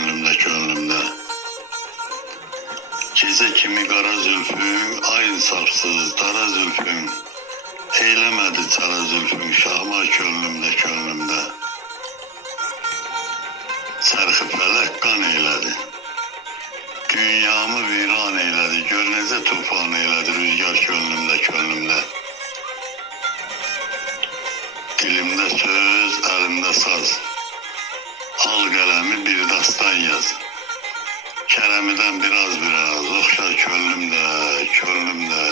könlümde. Gece kimi qara zülfün, ay insafsız dara zülfün, eyləmədi çara zülfün, şahmar könlümdə. Çərxi fələk qan eylədi, dünyamı viran eylədi, gör necə tufan eylədi rüzgar könlümdə. Dilimdə söz, əlimdə saz, al qələmi bir dastan yaz. Kərəmidən biraz, oxşar könlümdə.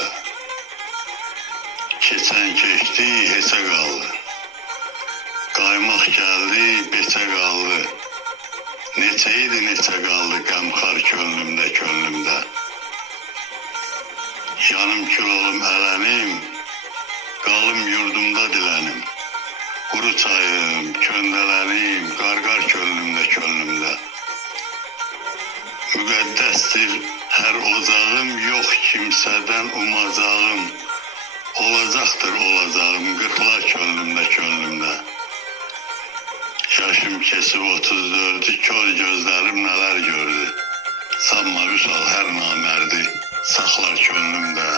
Keçən keçdi, heçə qaldı. Qaymaq gəldi, beçə qaldı. Neçə idi, neçə qaldı qəmxar könlümdə. Yanım kül olum ələnim, qalım yurdumda dilənim. Quru çayım, köndələnim, qarqar könlümdə. Müqəddəsdir hər ocağım, yox kimsədən umacağım. Olacaqdır olacağım, qırxlar könlümdə. Yaşım keçib 34'ü, kör gözlərim nələr gördü. Sanma Vüsal hər namərdi, saxlar könlümdə.